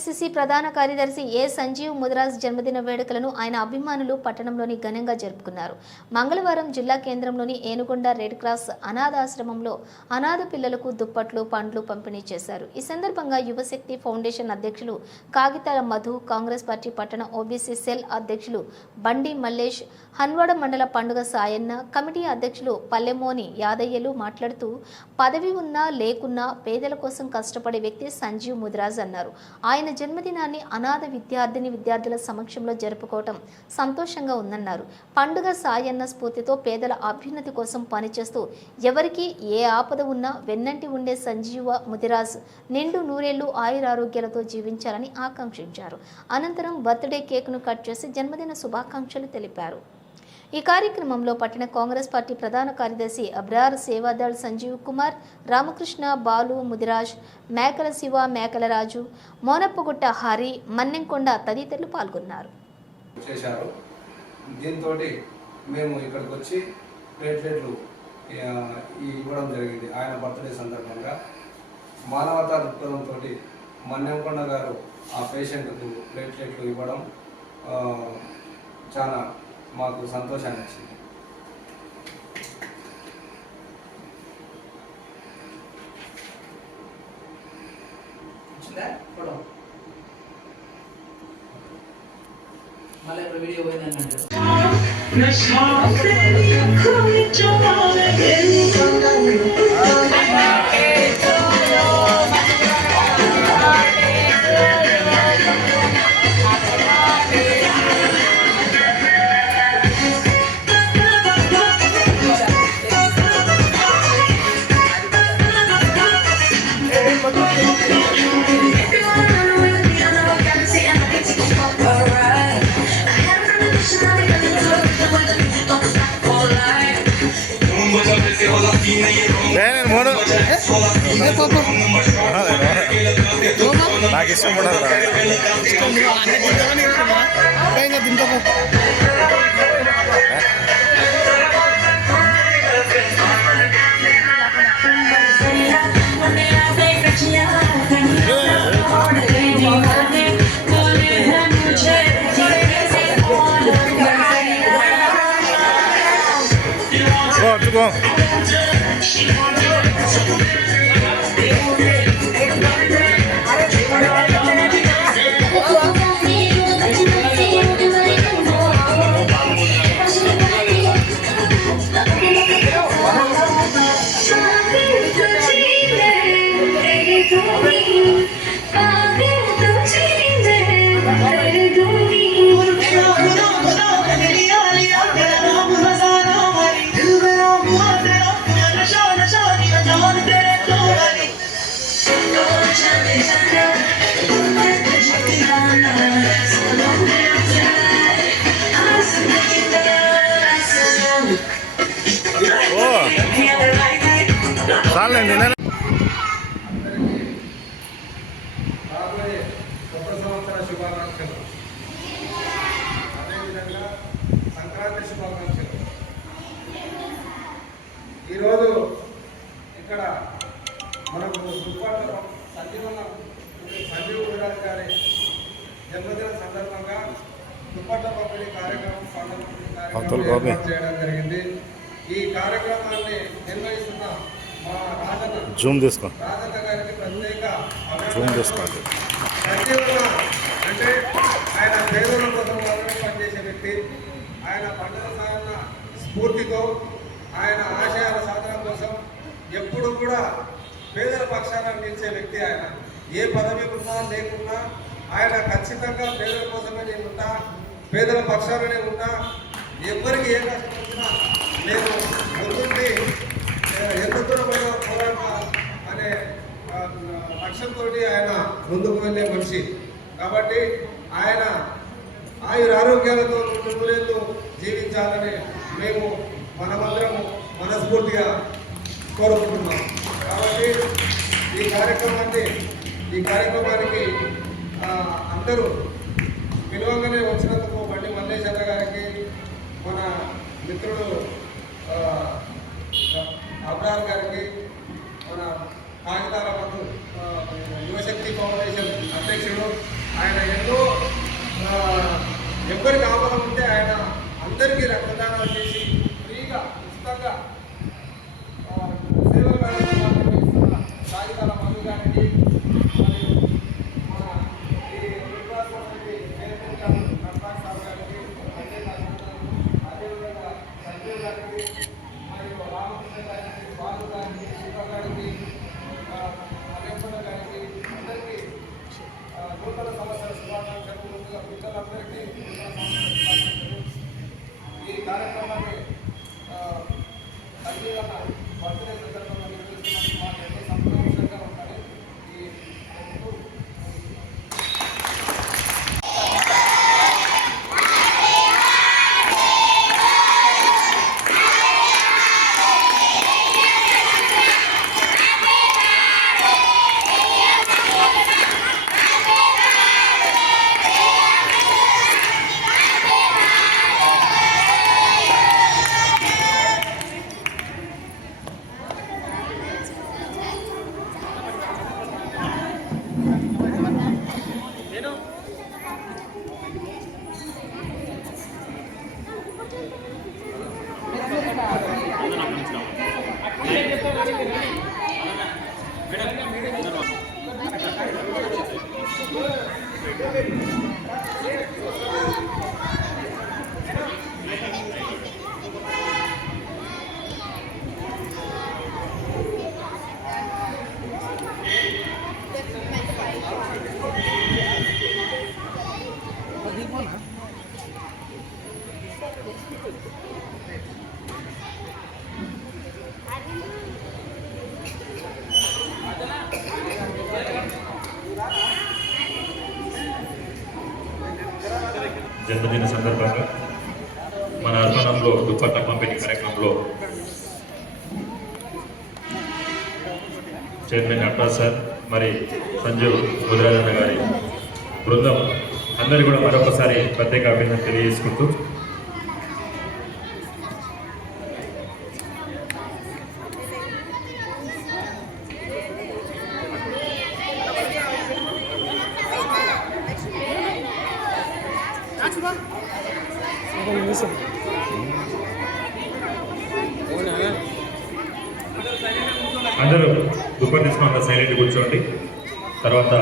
AICC ప్రధాన కార్యదర్శి ఏ సంజీవ్ ముదరాజ్ జన్మదిన వేడుకలను ఆయన అభిమానులు పట్టణంలోని ఘనంగా జరుపుకున్నారు. మంగళవారం జిల్లా కేంద్రంలోని ఏనుగొండ రెడ్ క్రాస్ అనాథాశ్రమంలో అనాథ పిల్లలకు దుప్పట్లు పండ్లు పంపిణీ చేశారు. ఈ సందర్భంగా యువశక్తి ఫౌండేషన్ అధ్యక్షులు కాగితాల మధు కాంగ్రెస్ పార్టీ పట్టణ ఓబీసీ సెల్ అధ్యక్షులు బండి మల్లేష్ హన్వాడ మండల పండుగ సాయన్న కమిటీ అధ్యక్షులు పల్లెమోని యాదయ్యలు మాట్లాడుతూ పదవి ఉన్నా లేకున్నా పేదల కోసం కష్టపడే వ్యక్తి సంజీవ్ ముదిరాజ్ అన్నారు. ఆయన జన్మదినాన్ని అనాథ విద్యార్థిని విద్యార్థుల సమక్షంలో జరుపుకోవటం సంతోషంగా ఉందన్నారు. పండుగ సాయన్న స్ఫూర్తితో పేదల అభ్యున్నతి కోసం పనిచేస్తూ ఎవరికి ఏ ఆపద ఉన్నా వెన్నంటి ఉండే సంజీవ ముదిరాజ్ నిండు నూరేళ్ళు ఆయురారోగ్యాలతో జీవించాలని ఆకాంక్షించారు. అనంతరం బర్త్డే కేక్ను కట్ చేసి జన్మదిన శుభాకాంక్షలు తెలిపారు. ఈ కార్యక్రమంలో పట్టణ కాంగ్రెస్ పార్టీ ప్రధాన కార్యదర్శి అబ్రార్ సేవాదళ్ సంజీవ్ కుమార్ రామకృష్ణ బాలు ముదిరాజ్ మేకల శివ మేకల రాజు మోనప్పగుట్ట హరి మన్నెంకొండ తదితరులు పాల్గొన్నారు. చేశారు. దీంతో మేము ఇక్కడికి వచ్చి ప్లేట్లెట్లు ఇవ్వడం జరిగింది. ఆయన బర్త్డే సందర్భంగా. మానవతా దృక్పథంతో మన్నెంకొండ గారు ఆ పేషెంట్కు ప్లేట్లెట్లు ఇవ్వడం చాలా మాకు సంతోషాన్ని ఇచ్చింది. మళ్ళీ ఇప్పుడు వీడియో పోయిందంటే నాకు ఇష్టం ఉండదు గో போகிறேன் సంవత్సర శుభాకాంక్షలు. అదేవిధంగా సంక్రాంతి శుభాకాంక్షలు. ఈరోజు ఇక్కడ మనకు దుప్పాట్ల సంజీవన సంజీవ్ గుజరాత్ గారి జన్మదిన సందర్భంగా దుప్పట్ల పంపిణీ కార్యక్రమం కార్యక్రమం చేయడం జరిగింది. ఈ కార్యక్రమాన్ని నిర్వహిస్తున్న మా రాజన్న జూమ్ తీసుకో రాజన్న గారికి ప్రత్యేక జూమ్. తీసుకోండి. అంటే ఆయన పేదల కోసం మాత్రమే పనిచేసే వ్యక్తి ఆయన పండుగ సాధన స్ఫూర్తితో ఆయన ఆశయాల సాధన కోసం ఎప్పుడు కూడా పేదల పక్షాన నిలిచే వ్యక్తి ఆయన. ఏ పదవి ఉన్నా లేకున్నా ఆయన ఖచ్చితంగా పేదల కోసమే నేను ఉంటా పేదల పక్షాలనే ఉంటా. ఎవరికి ఏ కష్టం వచ్చినా నేను ముందుండి ఎంత దూరమైన పోరాట అనే ఆ, లక్ష్యంతో ఆయన ముందుకు వెళ్ళే మనిషి. కాబట్టి ఆయన ఆయుర ఆరోగ్యాలతో నూరేళ్ళు జీవించాలని మేము మనమందరము మనస్ఫూర్తిగా కోరుకుంటున్నాం. కాబట్టి ఈ కార్యక్రమాన్ని ఈ కార్యక్రమానికి అందరూ పిలవంగానే వచ్చినందుకు బండి మల్లేశ్వర గారికి మన మిత్రుడు అబ్రాహ్ గారికి మన కాగితాల మందు యువశక్తి ఫౌండేషన్ అధ్యక్షుడు ఆయన ఎన్నో ఎవరికి ఆపదం ఉంటే ఆయన అందరికీ రక్తదానాలు చేసి ఫ్రీగా ఉచితంగా ఆ, సేవలు నిర్వహిస్తున్న సాగితాల మధు గారికి మరియు మన ఈ రెడ్ క్రాస్ సొసైటీ చైర్మన్ గారు నర్పాక్ సార్ గారికి అజయ్ నరసింహన్ అదేవిధంగా సంజీవ్ గారికి మరియు రామకృష్ణ గారికి బాలు గారికి శివ గారికి అలెంపన్న గారికి అందరికీ ఆ, నూతన సంవత్సర శుభాకాంక్షలు ముందుగా పిల్లలందరికీ నూతన సంవత్సర శుభాకాంక్షలు ఈ కార్యక్రమాన్ని ఆ, జన్మదిన సందర్భంగా మన అర్పణంలో దుప్పట్ట పంపిణీ కార్యక్రమంలో చైర్మన్ అట్టాస్ సార్ మరి సంజీవ్ ముదిరాజన్న గారి బృందం అందరూ కూడా మరొకసారి ప్రత్యేక అభినందన తెలియజేసుకుంటూ అందరూ దుప్పటి తీసుకుని సైలెంట్ కూర్చోండి. తర్వాత